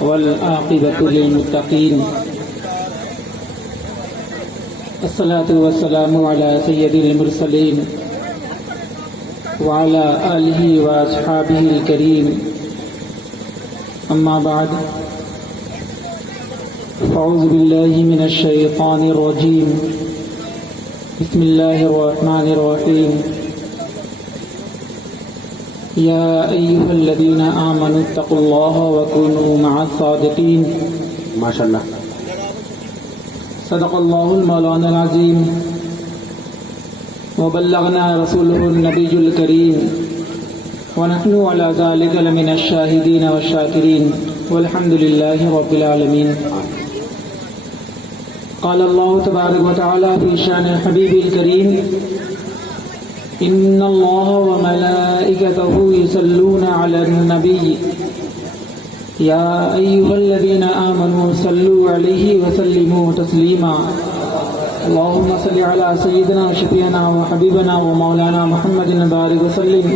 والعاقبة للمتقين الصلاة والسلام على سيد المرسلين وعلى آله وأصحابه الكريم أما بعد فأعوذ بالله من الشيطان الرجيم بسم الله الرحمن الرحيم يا أيها الذين آمنوا اتقوا الله وكونوا مع الصادقين ما شاء الله. صدق الله المولانا العظيم وبلغنا رسوله النبي الكريم ونحن على ذلك لمن الشاهدين والشاكرين والحمد لله رب العالمين. قال الله تبارك وتعالى في شأن الحبيب الكريم إن الله وملائكته يصلون على النبي يا أيها الذين آمنوا صلوا عليه وسلموا تسليما. اللهم صل على سيدنا وشفيعنا وحبيبنا ومولانا محمد بارك وسلم.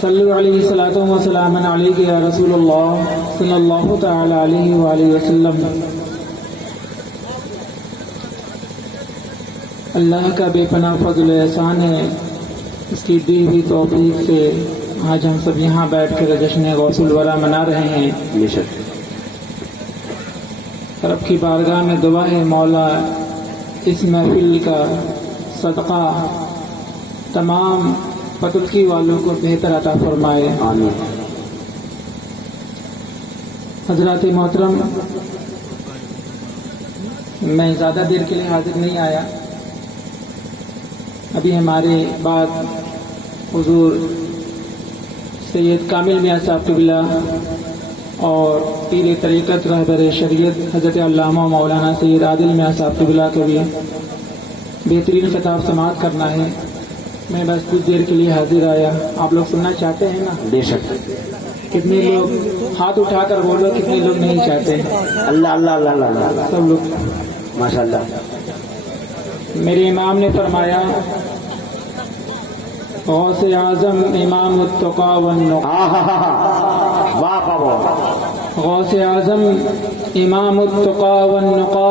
صلوا عليه صلاة وسلاما عليك يا رسول الله صلى الله تعالى عليه وآله وسلم. اللہ کا بے پناہ فضل و احسان ہے، اس کی دی ہوئی توفیق سے آج ہم سب یہاں بیٹھ کر جشن غوث الورا منا رہے ہیں. رب کی بارگاہ میں دعا ہے مولا اس محفل کا صدقہ تمام پتلکی والوں کو بہتر عطا فرمائے. آمین. حضرات محترم، میں زیادہ دیر کے لیے حاضر نہیں آیا. ابھی ہمارے بعد حضور سید کامل میاں صاحب قبلہ اور پیر طریقت رہبر شریعت حضرت علامہ مولانا سید عادل میاں صاحب قبلہ کا بھی بہترین خطاب سماعت کرنا ہے. میں بس کچھ دیر کے لیے حاضر آیا. آپ لوگ سننا چاہتے ہیں نا؟ بے شک. کتنے لوگ ہاتھ اٹھا کر بولو، کتنے لوگ نہیں چاہتے؟ اللہ اللہ اللہ اللہ اللہ. سب لوگ. ماشاء اللہ. میرے امام نے فرمایا غوث اعظم امام التقا والنقا. واہ واہ. غوث اعظم امام التقا والنقا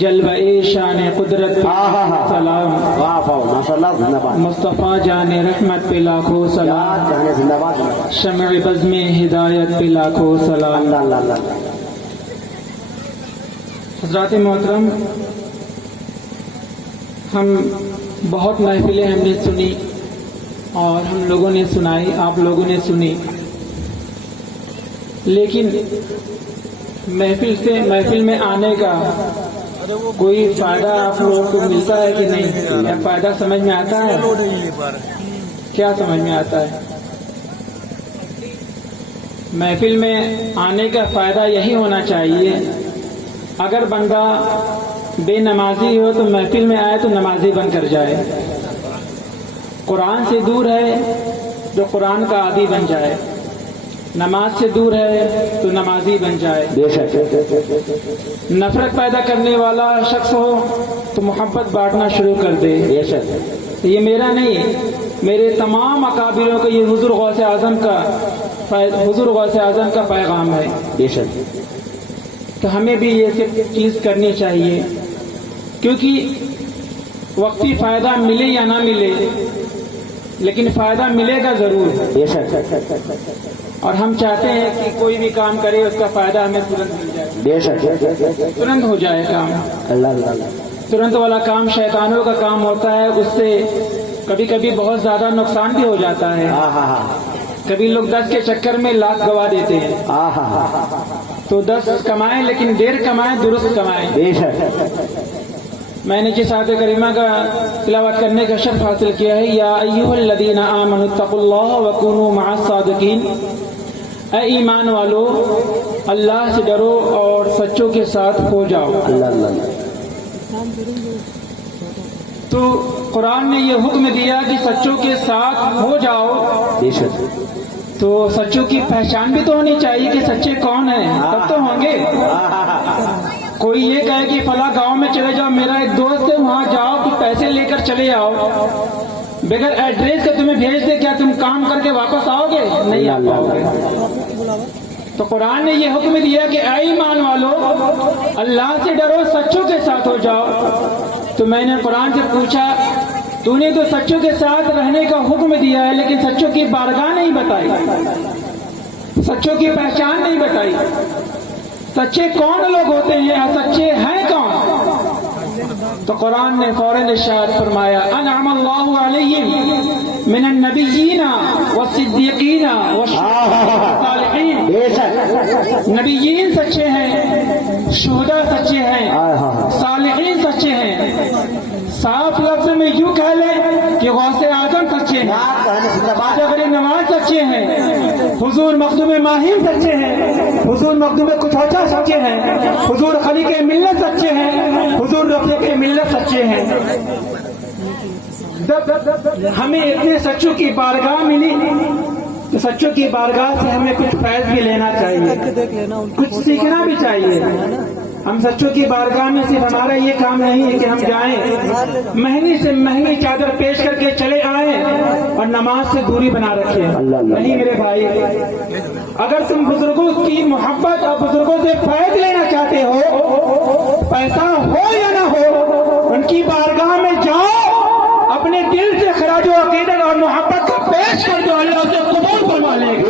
جلوہ شان قدرت سلام. واہ واہ. ماشاء اللہ. زندہ باد. مصطفیٰ جان رحمت پہ لاکھوں سلام. زندہ باد. شمع بزم ہدایت پہ لاکھوں سلام. اللہ اللہ اللہ. حضرات محترم، ہم بہت محفلیں ہم نے سنی اور ہم لوگوں نے سنائی، آپ لوگوں نے سنی، لیکن محفل میں آنے کا کوئی فائدہ آپ لوگوں کو ملتا ہے کہ نہیں؟ یا فائدہ سمجھ میں آتا ہے؟ کیا سمجھ میں آتا ہے؟ محفل میں آنے کا فائدہ یہی ہونا چاہیے. اگر بندہ بے نمازی ہو تو محفل میں آئے تو نمازی بن کر جائے. قرآن سے دور ہے جو قرآن کا عادی بن جائے. نماز سے دور ہے تو نمازی بن جائے. بے شک. نفرت پیدا کرنے والا شخص ہو تو محبت بانٹنا شروع کر دے. بے شک. یہ میرا نہیں، میرے تمام اکابروں کا یہ حضور غوث اعظم کا پیغام ہے. بے شک. تو ہمیں بھی یہ سب چیز کرنی چاہیے، کیونکہ وقتی فائدہ ملے یا نہ ملے لیکن فائدہ ملے گا ضرور. بے شک. اور ہم چاہتے ہیں کہ کوئی بھی کام کرے اس کا فائدہ ہمیں ترنت مل جائے. بے شک. ترنت ہو جائے کام. اللہ اللہ. ترنت والا کام شیطانوں کا کام ہوتا ہے، اس سے کبھی کبھی بہت زیادہ نقصان بھی ہو جاتا ہے. کبھی لوگ 10 کے چکر میں لاکھ گوا دیتے ہیں. تو 10 کمائیں لیکن دیر کمائیں، درست کمائیں. بے شک. میں نے جس آیت کریمہ کا تلاوت کرنے کا شرف حاصل کیا ہے، یا ایھا الذین آمنوا اتقوا اللہ وکونوا مع الصادقین. اے ایمان والو، اللہ سے ڈرو اور سچوں کے ساتھ ہو جاؤ. اللہ اللہ. تو قرآن نے یہ حکم دیا کہ سچوں کے ساتھ ہو جاؤ. بے شک. تو سچوں کی پہچان بھی تو ہونی چاہیے کہ سچے کون ہیں، تب تو ہوں گے. کوئی یہ کہے کہ فلاں گاؤں میں چلے جاؤ، میرا ایک دوست ہے وہاں جاؤ، کچھ پیسے لے کر چلے آؤ، بغیر ایڈریس کے تمہیں بھیج دے، کیا تم کام کر کے واپس آؤ گے؟ نہیں آ پاؤ گے. تو قرآن نے یہ حکم دیا کہ اے ایمان والو اللہ سے ڈرو، سچوں کے ساتھ ہو جاؤ۔ تو میں نے قرآن سے پوچھا تو نے تو سچوں کے ساتھ رہنے کا حکم دیا ہے لیکن سچوں کی بارگاہ نہیں بتائی، سچوں کی پہچان نہیں بتائی، سچے کون لوگ ہوتے ہیں اور سچے ہیں کون؟ تو قرآن نے فوراً ارشاد فرمایا انعم اللہ علیہم من النبیین والصدیقین والصالحین، نبیین سچے ہیں، شہداء سچے ہیں، صالحین سچے ہیں۔ صاف لفظ میں یوں کہہ لیں کہ غوث اعظم سچے ہیں، خواجہ غریب نواز سچے ہیں، حضور مخدوم ماہر سچے ہیں، حضور مخدوم کچھوچا سچے ہیں، حضور خلیق ملت سچے ہیں، حضور رفیق ملت سچے ہیں۔ ہمیں اتنے سچوں کی بارگاہ ملی تو سچوں کی بارگاہ سے ہمیں کچھ فیض بھی لینا چاہیے، کچھ سیکھنا بھی چاہیے۔ ہم سچوں کی بارگاہ میں صرف ہمارا یہ کام نہیں ہے کہ ہم جائیں مہنگی سے مہنگی چادر پیش کر کے چلے آئیں اور نماز سے دوری بنا رکھیں، نہیں میرے بھائی۔ اگر تم بزرگوں کی محبت اور بزرگوں سے فیض لینا چاہتے ہو، پیسہ ہو یا نہ ہو، ان کی بارگاہ میں جاؤ، اپنے دل سے خراج و عقیدت اور محبت کو پیش کر دو، اللہ اسے قبول فرما لے گا۔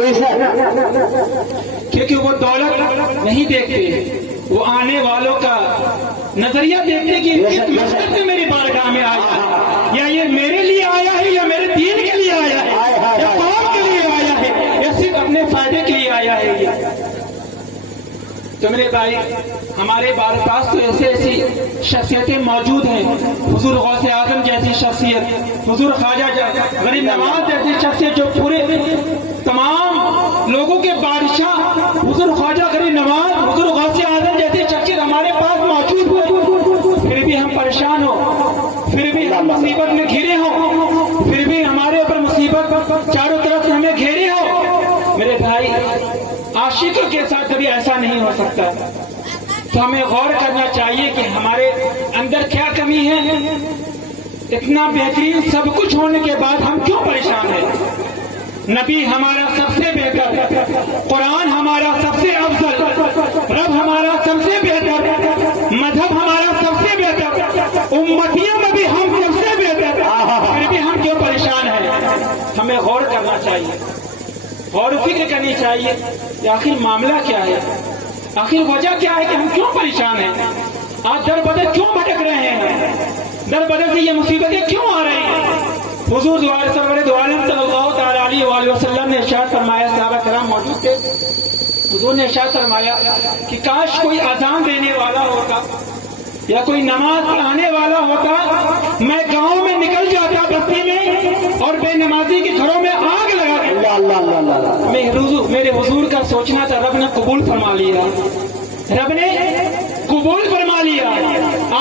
کیونکہ وہ دولت نہیں دیکھتے، وہ آنے والوں کا نظریہ دیکھتے کہ کس مقصد سے میری بارگاہ میں آیا ہے، یا یہ میرے لیے آیا ہے یا میرے دین کے لیے آیا ہے یا قوم کے لیے آیا ہے یا صرف اپنے فائدے کے لیے آیا ہے۔ تو میرے بھائی ہمارے پاس تو ایسی شخصیتیں موجود ہیں، حضور غوث اعظم جیسی شخصیت، حضور خواجہ غریب نواز جیسی شخصیت جو پورے تمام لوگوں کے بادشاہ، حضور خواجہ غریب نواز، حضور غوث اعظم جیسی شخصیت ہمارے پاس موجود ہو، پھر بھی ہم پریشان ہو، پھر بھی ہم مصیبت میں گھرے ہوں، پھر بھی ہمارے اوپر مصیبت چاروں طرف سے ہمیں گھیرے ہو۔ میرے بھائی عاشقوں کے ساتھ کبھی ایسا نہیں ہو سکتا، تو ہمیں غور کرنا چاہیے کہ ہمارے اندر کیا کمی ہے۔ اتنا بہترین سب کچھ ہونے کے بعد ہم کیوں پریشان ہیں؟ نبی ہمارا سب سے بہتر، قرآن ہمارا سب سے افضل، رب ہمارا سب سے بہتر، مذہب ہمارا سب سے بہتر، امتیوں میں بھی ہم سب سے بہتر، پھر بھی ہم کیوں پریشان ہیں؟ ہمیں غور کرنا چاہیے، غور و فکر کرنی چاہیے کہ آخر معاملہ کیا ہے، آخر وجہ کیا ہے کہ ہم کیوں پریشان ہیں، آج در بدر کیوں بھٹک رہے ہیں، در بدر سے یہ مصیبتیں کیوں آ رہی ہیں۔ حضور سرور دو عالم صلی اللہ تعالی علیہ وآلہ وسلم نے ارشاد فرمایا، صحابہ کرام موجود تھے، حضور نے ارشاد فرمایا کہ کاش کوئی اذان دینے والا ہوتا یا کوئی نماز پڑھانے والا ہوتا، میں گاؤں میں نکل جاتا بستی میں اور بے نمازی کے گھروں میں آگ لگا دیتا۔ میرے حضور کا سوچنا تھا، رب نے قبول فرما لیا، رب نے قبول فرما لیا۔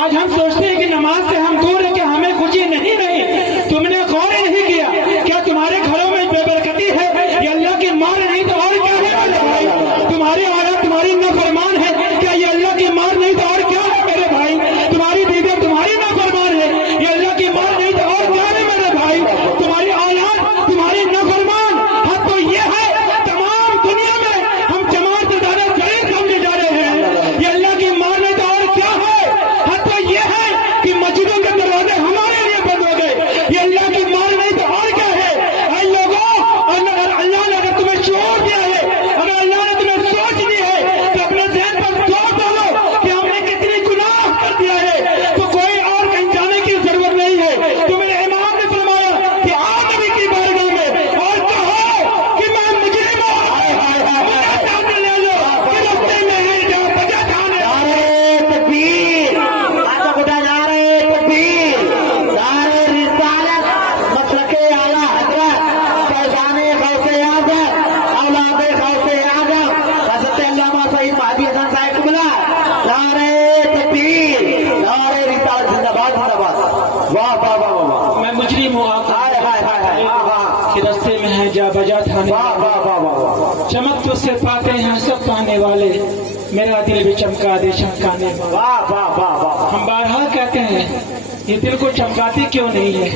آج ہم سوچتے ہیں کہ نماز سے ہم دور ہیں کہ ہمیں خوشی نہیں رہی، تم نے غور نہیں کیا کیا تمہارے گھروں میں بے برکتی ہے یا اللہ کی مار نہیں تو اور کیا ہے میرے بھائی؟ تمہاری اولاد تمہاری نافرمان ہے، کیا یہ اللہ کی مار نہیں تو اور کیا ہے میرے بھائی؟ تمہاری بیوی تمہاری نافرمان ہے، یہ اللہ کی مار نہیں تو اور کیا ہے میرے بھائی؟ تمہاری اولاد تمہاری نافرمان، حق تو یہ ہے تمام دنیا میں ہم جماعت سے زیادہ غریب سمجھے جا رہے ہیں، یہ اللہ کی مار نہیں تو اور کیا ہے؟ حق تو یہ ہے کہ مسجدوں کے دروازے ہمارے لیے بند ہو گئے، یہ اللہ کی مار نہیں تو اور کیا ہے؟ اے لوگوں، اگر اللہ نے اگر تمہیں شعور دیا ہے، اگر اللہ نے تمہیں سوچ دی ہے تو اپنے ذہن پر زور ڈالو کہ ہم نے کتنی گناہ کر دیا ہے، تو کوئی اور کہیں جانے کی ضرورت نہیں ہے۔ تو میرے امام نے فرمایا کہ آؤ نبی کی بارگاہ میں اور کہو کہ میں مجرم ہوں، مجھے سامنے لے لو کہ رستے میں ہے جہاں بجا جانے تکبیر آتا خدا جا رہے تکبیر دار رسالت مسلک اعلیٰ حضرت فیضان غوث اعظم اولاد غوث اعظم حضرت علامہ سید مہدی حسن صاحب قبلہ نعرہ تکبیر نعرہ رسالت زندہ باد زندہ باد۔ واہ واہ واہ واہ، میں مجرم ہوں کہ رستے میں ہے جا بجا تھانے، واہ واہ واہ واہ، چمک تو سے پاتے ہیں سب پانے والے، میرا دل بھی چمکا دے چمکانے والے۔ واہ واہ واہ واہ، ہم بارہا کہتے ہیں یہ دل کو چمکاتی کیوں نہیں ہے؟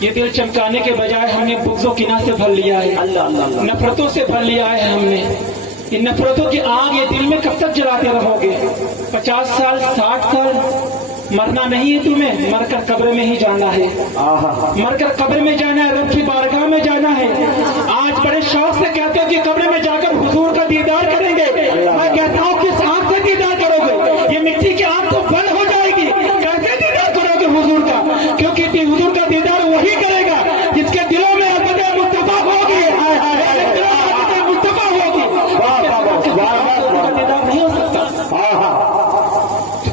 یہ دل چمکانے کے بجائے ہم نے بغض و کینہ سے بھر لیا ہے، نفرتوں سے بھر لیا ہے ہم نے۔ ان نفرتوں کی آگ یہ دل میں کب تک جلاتے رہو گے؟ 50 سال 60 سال مرنا نہیں ہے تمہیں، مر کر قبر میں ہی جانا ہے، مر کر قبر میں جانا ہے، رب کی بارگاہ میں جانا ہے۔ آج بڑے شوق سے کہتے ہو کہ قبر میں جا کر حضور کا دیدار کریں گے، میں کہتا ہوں کس آنکھ سے دیدار کرو گے؟ یہ مٹی کی آنکھ تو بند ہو جائے گی، کیسے دیدار کرو گے حضور کا؟ کیونکہ حضور کا دیدار وہی کرے گا جس کے دلوں میں عظمت مصطفیٰ ہوگی، مصطفیٰ ہوگی، دیدار نہیں ہو سکتا۔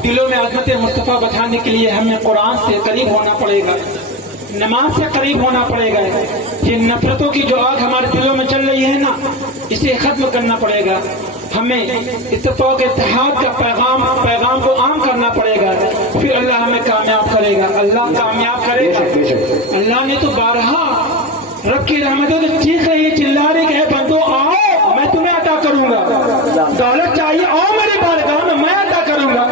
دلوں میں عظمت مصطفیٰ بچانے کے لیے ہمیں قرآن سے قریب ہونا پڑے گا، نماز سے قریب ہونا پڑے گا۔ یہ نفرتوں کی جو آگ ہمارے دلوں میں چل رہی ہے نا، اسے ختم کرنا پڑے گا۔ ہمیں اتفاق اتحاد کا پیغام کو عام کرنا پڑے گا، پھر اللہ ہمیں کامیاب کرے گا، اللہ کامیاب کرے گا۔ اللہ نے تو بارہا رب کی رحمتوں سے چیخ رہی ہے، چلا رہی کہ بندو آؤ میں تمہیں عطا کروں گا، دولت چاہیے آؤ میری بارگاہ میں عطا کروں گا،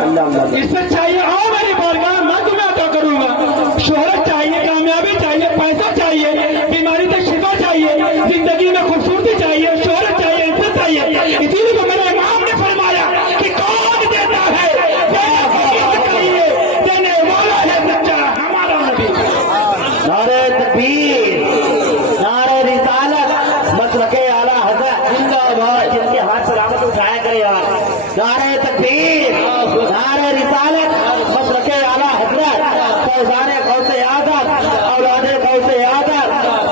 عزت چاہیے آؤ میری بارگاہ میں تمہیں عطا کروں گا، شہرت چاہیے، کامیابی چاہیے، پیسہ چاہیے، بیماری سے شفا چاہیے، زندگی میں خوبصورتی چاہیے، شہرت چاہیے، عزت چاہیے۔ اسی لیے تو میرے امام نے فرمایا کہ کون دیتا ہے چاہیے، دینے والا ہے سچا ہمارا نبی۔ نعرہ تکبیر، نعرہ رسالت، مسلک اعلیٰ حضرت زندہ باد، جن کے ہاتھ سلامت اٹھایا کرے یار۔ نعرہ تکبیر، نعرہ رسالت، مسلک اعلیٰ حضرت فیضان غوث اعظم، اولاد غوث اعظم،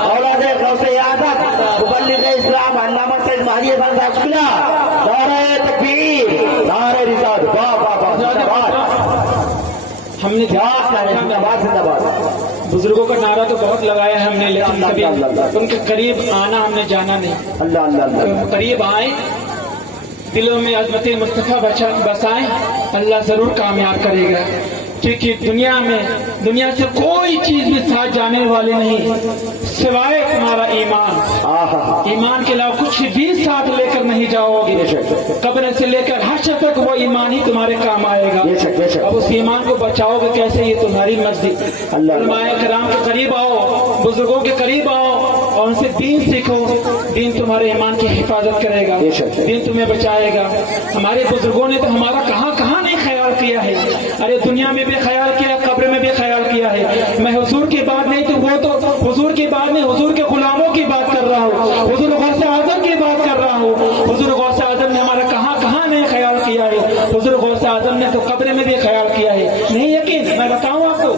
اولاد غوث اعظم، مبلغ اسلام علامہ سید مہدی حسن صاحب قلعہ۔ نعرہ تکبیر، نعرہ رسالت، واہ واہ واہ، ہم نے زندہ باد، زندہ باد۔ بزرگوں کا نعرہ تو بہت لگایا ہے ہم نے، لیکن کبھی ان کے قریب آنا ہم نے جانا نہیں۔ اللہ اللہ اللہ، قریب آئیں، دلوں میں عظمت مصطفیٰ بسائیں، اللہ ضرور کامیاب کرے گا۔ کیونکہ دنیا سے کوئی چیز بھی ساتھ جانے والے نہیں سوائے تمہارا ایمان۔ ایمان کے علاوہ کچھ بھی ساتھ لے کر نہیں جاؤ گے، قبر سے لے کر حشر تک وہ ایمان ہی تمہارے کام آئے گا۔ اب اس ایمان کو بچاؤ گے کیسے؟ یہ تمہاری مرضی۔ علماء کرام کے قریب آؤ، بزرگوں کے قریب آؤ اور ان سے دین سیکھو، دین تمہارے ایمان کی حفاظت کرے گا، دین تمہیں بچائے گا۔ ہمارے بزرگوں نے تو ہمارا کہاں نہیں خیال کیا ہے، ارے دنیا میں بھی خیال کیا، قبر میں بھی خیال کیا ہے۔ میں حضور کی بات نہیں تو وہ تو حضور کی بات نہیں، حضور کے غلاموں کی بات کر رہا ہوں، حضور غوث اعظم کی بات کر رہا ہوں۔ حضور غوث اعظم نے ہمارا کہاں نہیں خیال کیا ہے، حضور غوث اعظم نے تو قبر میں بھی خیال کیا ہے۔ نہیں یقین؟ میں بتاؤں آپ کو،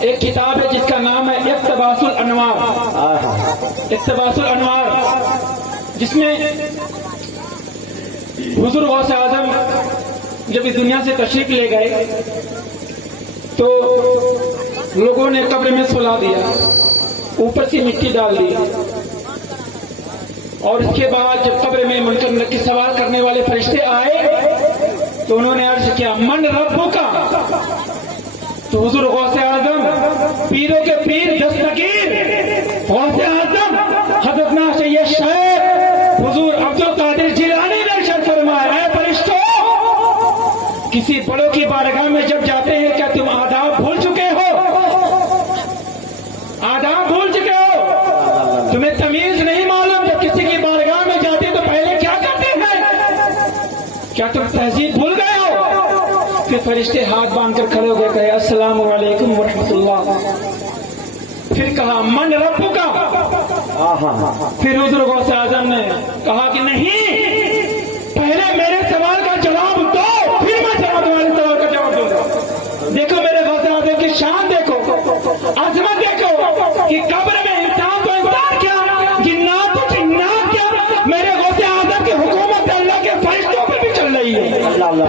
ایک کتاب ہے جس کا نام ہے اقتباس الانوار، اقتباس الانوار، جس میں حضور غوث اعظم جب اس دنیا سے تشریف لے گئے تو لوگوں نے قبر میں سلا دیا، اوپر سے مٹی ڈال دی، اور اس کے بعد جب قبر میں منکر نکیر سوال کرنے والے فرشتے آئے تو انہوں نے عرض کیا من ربک کا، تو حضور غوث اعظم پیروں کے پیر دستگیر غوث اعظم حضرت ناشیہ شیخ حضور عبد القادر جیلانی نے ارشاد فرمایا، اے فرشتوں کسی بڑوں کی بارگاہ میں جب جاتے ہیں کیا تم آداب بھول چکے ہو؟ آداب بھول چکے ہو؟ تمہیں تمیز نہیں معلوم؟ جب کسی کی بارگاہ میں جاتے تو پہلے کیا کرتے ہیں؟ کیا تم تہذیب بھول گئے ہو؟ پھر فرشتے ہاتھ باندھ کر کھڑے ہو گئے، کہے السلام علیکم ورحمۃ اللہ۔ پھر کہا من ربک کا، پھر حضور غوث اعظم نے کہا کہ نہیں، پہلے میرے سوال کا جواب دو، پھر میں تمہارے سوال کا جواب دوں گا۔ دیکھو میرے غوث اعظم کی شان دیکھو، عظمت دیکھو کہ قبر میں انسان تو انسان کیا، جنات تو جنات کیا، میرے غوث اعظم کی حکومت اللہ کے فرشتوں پر بھی چل رہی ہے،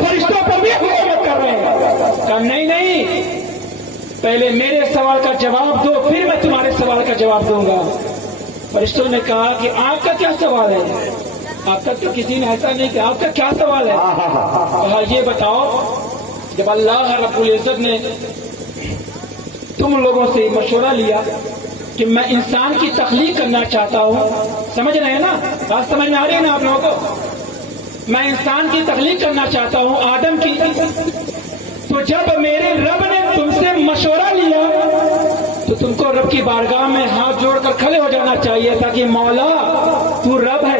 فرشتوں پر بھی حکومت کر رہے ہیں۔ کہا نہیں، پہلے میرے سوال کا جواب دو، پھر میں تمہارے سوال کا جواب دوں گا۔ فرشتوں نے کہا کہ آپ کا کیا سوال ہے؟ آپ تک تو کسی نے ایسا نہیں کہ آپ کا کیا سوال ہے؟ کہا یہ بتاؤ، جب اللہ رب العزت نے تم لوگوں سے مشورہ لیا کہ میں انسان کی تخلیق کرنا چاہتا ہوں، سمجھ رہے ہیں نا بات؟ سمجھ میں آ رہی ہے نا آپ لوگوں کو؟ میں انسان کی تخلیق کرنا چاہتا ہوں آدم کی، تو جب میرے رب نے تم سے مشورہ لیا تو تم کو رب کی بارگاہ میں ہاتھ جوڑ کر کھڑے ہو جانا چاہیے تھا کہ مولا تو رب ہے،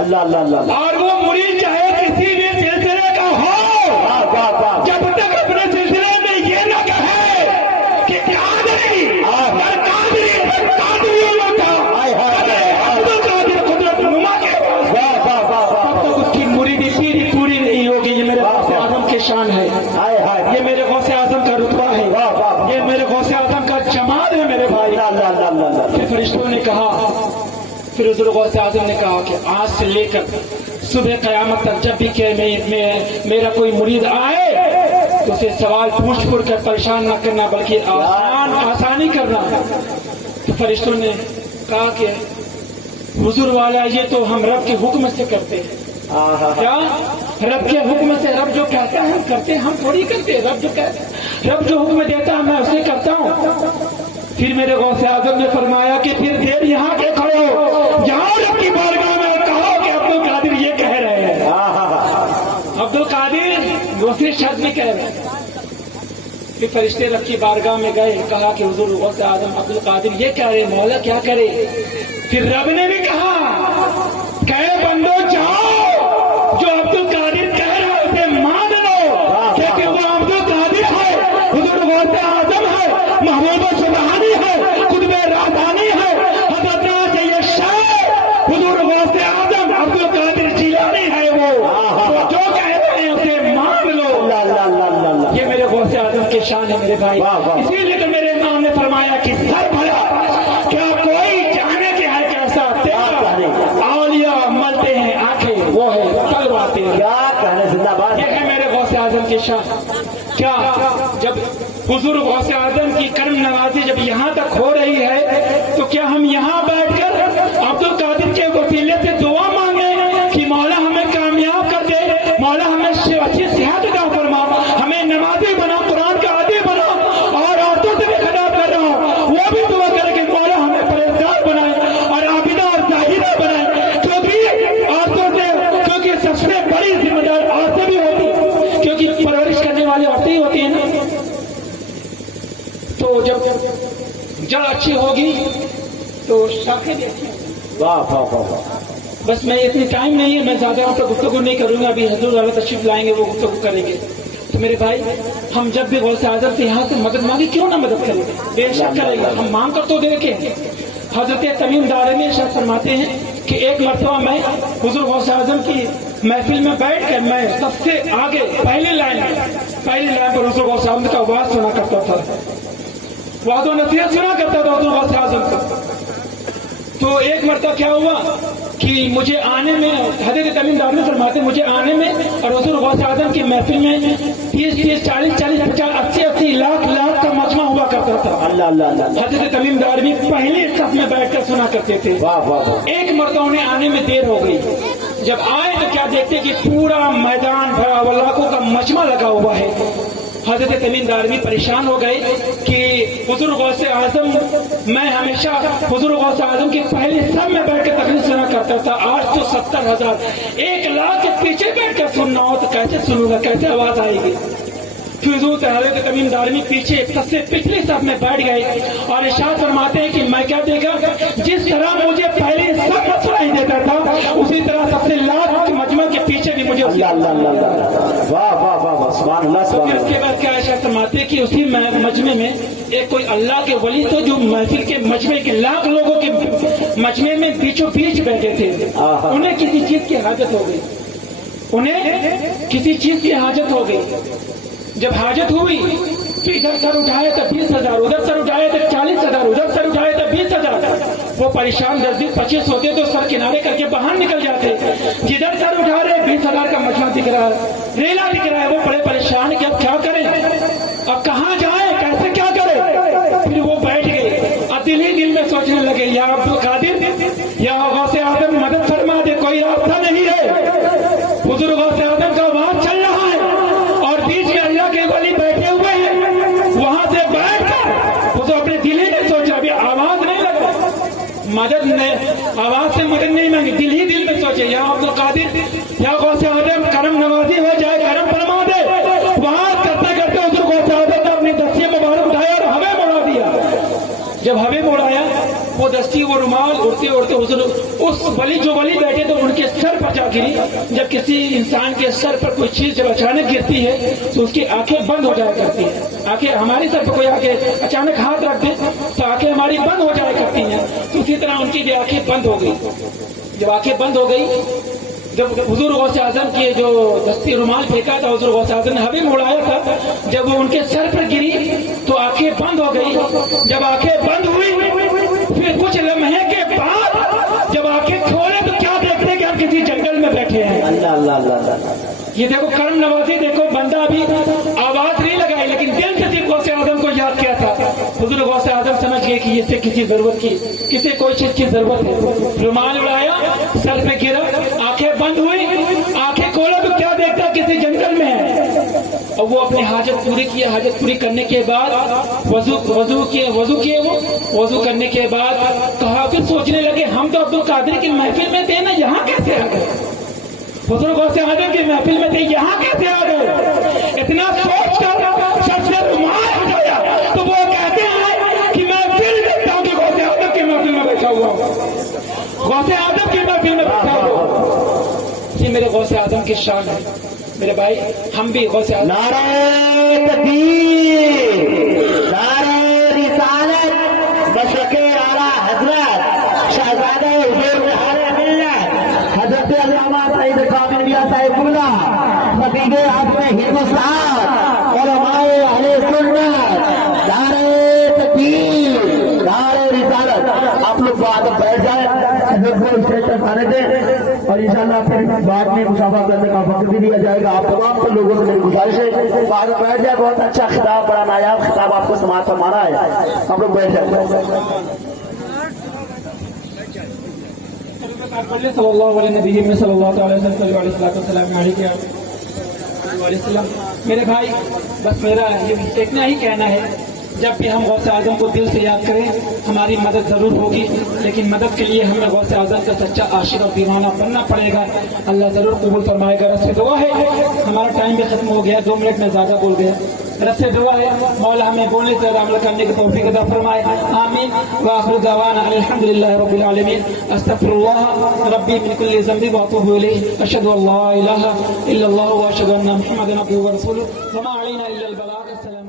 اللہ اللہ اللہ اور وہ مرید چاہے کسی بھی سلسلے کا ہو، جب تک اپنے سلسلے میں یہ نہ کہے کہ قادری عبد القادر قدرت نما کے تب تک اس کی مریدی پوری نہیں ہوگی. یہ میرے غوث اعظم کی شان ہے، یہ میرے غوث اعظم کا رتبہ ہے، یہ میرے غوث اعظم کا جمال ہے میرے بھائی. پھر فرشتوں نے کہا، پھر حضور غوث اعظم نے کہا کہ آج سے لے کر صبح قیامت تک جب بھی کہ میرا کوئی مرید آئے تو اسے سوال پوچھ کر پریشان نہ کرنا بلکہ آسانی کرنا. تو فرشتوں نے کہا کہ حضور والا یہ تو ہم رب کے حکم سے کرتے ہیں. کیا رب کے حکم سے؟ رب جو کہتا ہے ہم کرتے ہیں، ہم تھوڑی کرتے. رب جو حکم دیتا ہے میں اسے کرتا ہوں. پھر میرے غوث اعظم نے فرمایا کہ پھر دیر یہاں کے کھڑے ہو، یہاں رب کی بارگاہ میں کہو کہ عبد القادر یہ کہہ رہے ہیں. عبد القادر دوسری شرط بھی کہہ رہے ہیں. پھر فرشتے رب کی بارگاہ میں گئے، کہا کہ حضور غوث اعظم عبد القادر یہ کہہ رہے، مولا کیا کرے؟ پھر رب نے بھی کہا کہ بندو جاؤ، جو عبد القادر کہہ رہا ہے اسے مان لو، کیونکہ وہ عبد القادر ہے، حضور غوث اعظم ہے، محبوب سبحانی ہے، قطب رازانی ہے، حضرت سید شیخ حضور غوث اعظم عبد القادر جیلانی ہے. وہ جو کہہ رہے ہیں اسے مان لو. یہ میرے غوث اعظم کی شان ہے میرے بھائی. اسی لیے تو میرے امام نے فرمایا کہ سر بھلا کیا کوئی جانے کے ہے کیسا تیرا اولیاء ملتے ہیں آنکھیں وہ ہے تلواتے ہیں. کیا کہنے زندہ باد. یہ ہے میرے غوث اعظم کی شان. کیا جب حضور غوث اعظم کی کرم نوازی جب یہاں تک ہو رہی ہے تو کیا ہم یہاں بیٹھ کر عبد القادر کے وسیلے سے دعا مانگیں کہ مولا ہمیں کامیاب کر دے، مولا ہمیں اچھی صحت عطا فرما، ہمیں نمازی بنا، قرآن کا عادی بنا، اور عورتوں سے بھی خطاب کر رہا ہوں وہ بھی دعا کرے کہ مولا ہمیں پرہیزگار بنائے اور عابدہ اور ظاہرہ بنائے. کیونکہ عورتوں سے، کیونکہ سب سے بڑی ذمہ دار عورتیں بھی ہوتی، کیونکہ پرورش کرنے والی عورتیں ہی ہوتی ہیں نا. تو جب جڑ اچھی ہوگی تو شاخیں بھی اچھی ہوگی. بس میں اتنی ٹائم نہیں ہے، میں زیادہ آپ کو گفتگو نہیں کروں گا. ابھی حضور والا تشریف لائیں گے، وہ گفتگو کریں گے. تو میرے بھائی ہم جب بھی غوث اعظم سے یہاں سے مدد مانگی کیوں نہ مدد کریں گے؟ بے شک کریں گے. ہم مانگ کر تو دیکھیں. حضرت تمیم دارمی ارشاد فرماتے ہیں کہ ایک مرتبہ میں حضور غوث اعظم کی محفل میں بیٹھ کر میں سب سے آگے پہلی لائن پر حضور غوث اعظم کا آواز سنا کرتا تھا، وعد و نصیحت سنا کرتا تھا حضور غوث اعظم کا. تو ایک مرتبہ کیا ہوا کہ مجھے آنے میں، حضرت تمیم دارمی فرماتے ہیں مجھے آنے میں اور حضور غوث اعظم کی محفل میں 30 40 50 80 لاکھ کا مجمع ہوا کرتا تھا. حضرت تمیم دارمی پہلے صف میں بیٹھ کر سنا کرتے تھے. ایک مرتبہ انہیں آنے میں دیر ہو گئی. جب آئے تو کیا دیکھتے کہ پورا میدان بھرا ہوا لاکھوں کا مجمع لگا ہوا ہے. حضرت تمیم دارمی پریشان ہو گئے کہ حضور غوث اعظم، میں ہمیشہ حضور غوث اعظم کے پہلے سب میں بیٹھ کر تقریر سنا کرتا تھا، آج تو 70,000 1 لاکھ کے پیچھے بیٹھ کر سننا ہو تو کیسے سنوں گا، کیسے آواز آئے گی. پھر حضور حضرت تمیم دارمی پیچھے سب سے پچھلی صف میں بیٹھ گئے اور ارشاد فرماتے ہیں کہ میں کیا دیکھا، جس طرح مجھے پہلے سب سنائی دیتا تھا اسی طرح سب سے لاکھ مجمع کے پیچھے بھی مجھے. اس کے بعد کیا ارشاد فرماتے ہیں کہ اسی مجمع میں ایک کوئی اللہ کے ولی تو جو محفل کے مجمع کے لاکھ لوگوں کے مجمع میں بیچوں بیچ بیٹھے تھے. انہیں کسی چیز کی حاجت ہو گئی، جب حاجت ہوئی تو ادھر سر اٹھائے تو 20,000، ادھر سر اٹھائے تو 40,000، ادھر سر اٹھائے تو 20,000. وہ پریشان 10-25 ہوتے تو سر کنارے کر کے باہر نکل جاتے. جدھر سر اٹھا رہے 20,000 کا مجمع دکھ رہا ہے، ریلا دکھ رہا ہے. وہ بڑے پریشان کہ اب کیا کریں، اب کہاں جائیں، کیسے کیا کریں. پھر وہ بیٹھ گئے اور دل ہی دل میں سوچنے لگے، یا عبد القادر یا غوث اعظم مدد فرما دے، کوئی راستہ نہیں ہے. حضور غوث اعظم کا آواز چل رہا ہے اور بیچ میں اللہ کے ولی بیٹھے ہوئے ہیں. وہاں سے بیٹھ کر وہ تو اپنے دل ہی میں سوچا، ابھی آواز نہیں لگا، مدد نہیں، آواز سے مدد نہیں مانگی، دل ہی دل میں سوچے یا عبد القادر یا غوث اعظم کرم نوازی ہو جائے، کرم فرما دے. وہاں کرتے کرتے حضور غوث اعظم نے اپنی دستی مبارک اٹھایا اور ہمیں موڑا دیا. جب ہمیں موڑایا وہ دستی وہ رومال اڑتے اڑتے حضور اس ولی جو ولی بیٹھے تو ان کے سر پر جا گری. جب کسی انسان کے سر پر کوئی چیز جب اچانک گرتی ہے تو اس کی آنکھیں بند ہو جایا کرتی ہیں. آنکھیں ہماری سر پہ کوئی آگے اچانک ہاتھ رکھ دے تو آنکھیں ہماری بند ہو جایا کرتی ہیں. تو اسی طرح ان کی بھی آنکھیں بند ہو گئی. جب آنکھیں بند ہو گئی, جب حضور غوث اعظم کی جو دستی رومال پھینکا تھا حضور غوث اعظم نے ہوا میں اڑایا تھا, جب وہ ان کے سر پر گری تو آنکھیں بند ہو گئی. جب آنکھیں بند ہوئی پھر کچھ لمحے کے بعد جب آنکھیں کھولے تو کیا دیکھتے کہ ہم کسی جنگل میں بیٹھے ہیں. اللہ اللہ اللہ. یہ دیکھو کرم نوازی, دیکھو بندہ ابھی آواز نہیں لگائی لیکن دل سے صرف غوث اعظم کو یاد کیا تھا. حضور غوث اعظم سمجھ گئے کہ اسے کسی ضرورت کی, کسی کوئی چیز کی ضرورت ہے. رومال اڑایا, سر پہ گرا, آنکھیں بند ہوئی, آنکھیں کھولا تو کیا دیکھتا کسی جنگل میں ہے. اور وہ اپنی حاجت پوری کی. حاجت پوری کرنے کے بعد وضو کرنے کے بعد کہا, پھر سوچنے لگے ہم تو عبد القادر کی محفل میں تھے نا, یہاں کیسے آ گئے. حضور غوث اعظم کی محفل میں تھے, یہاں کیسے آ گئے. اتنا سوچ کر سب سے رومال ہٹایا تو وہ کہتے ہیں کہ میں پھر دیکھتا ہوں کہ غوث اعظم کی محفل میں بیٹھا ہوا ہوں. غوث اعظم کی محفل میں بیٹھا ہوا ہوں. یہ میرے غوث اعظم کی شان ہے. میرے بھائی ہم بھی غوث اعظم. نعرہ تکبیر, نعرہ رسالت, مشرق اعلیٰ حضرت شہزادہ حضور ملت حضرت علامہ سعید کامل میاں صاحب اللہ, خطیب اعظم ہندوستان, علماء اہل سنت. نعرہ تکبیر, نعرہ رسالت. آپ لوگ بعد بیٹھ جائیں, حضرت کو اسٹیج پر آنے دیں اور انشاءاللہ پھر بعد میں مصافحہ کرنے کا وقت بھی دیا جائے گا. آپ تمام کو لوگوں سے میری گزارش ہے بعد میں بیٹھ جائے. بہت اچھا خطاب, بڑا نایاب خطاب آپ کو سماعت فرمانا ہے. آپ لوگ بیٹھ جائیں. صلی اللہ علیہ نبی میں صلی اللہ تعالی وسلم علیہ وسلم. میرے بھائی بس میرا یہ اتنا ہی کہنا ہے, جب بھی ہم غوث اعظم کو دل سے یاد کریں ہماری مدد ضرور ہوگی, لیکن مدد کے لیے ہمیں غوث اعظم کا سچا عاشق اور دیوانہ بننا پڑے گا. اللہ ضرور قبول فرمائے گا. رس سے دعا ہے, ہمارا ٹائم بھی ختم ہو گیا, 2 منٹ میں زیادہ بول گیا. رس سے دعا ہے مولا ہمیں بولنے سے عمل کرنے کی توفیق عطا فرمائے. آمین. وآخر دعوانا الحمدللہ رب العالمین. استغفر اللہ ربی من کل ذنب واتوب الیہ. اشهد ان لا الہ الا اللہ واشهد ان محمدا عبده ورسولہ. وما علینا الا البلاغ. السلام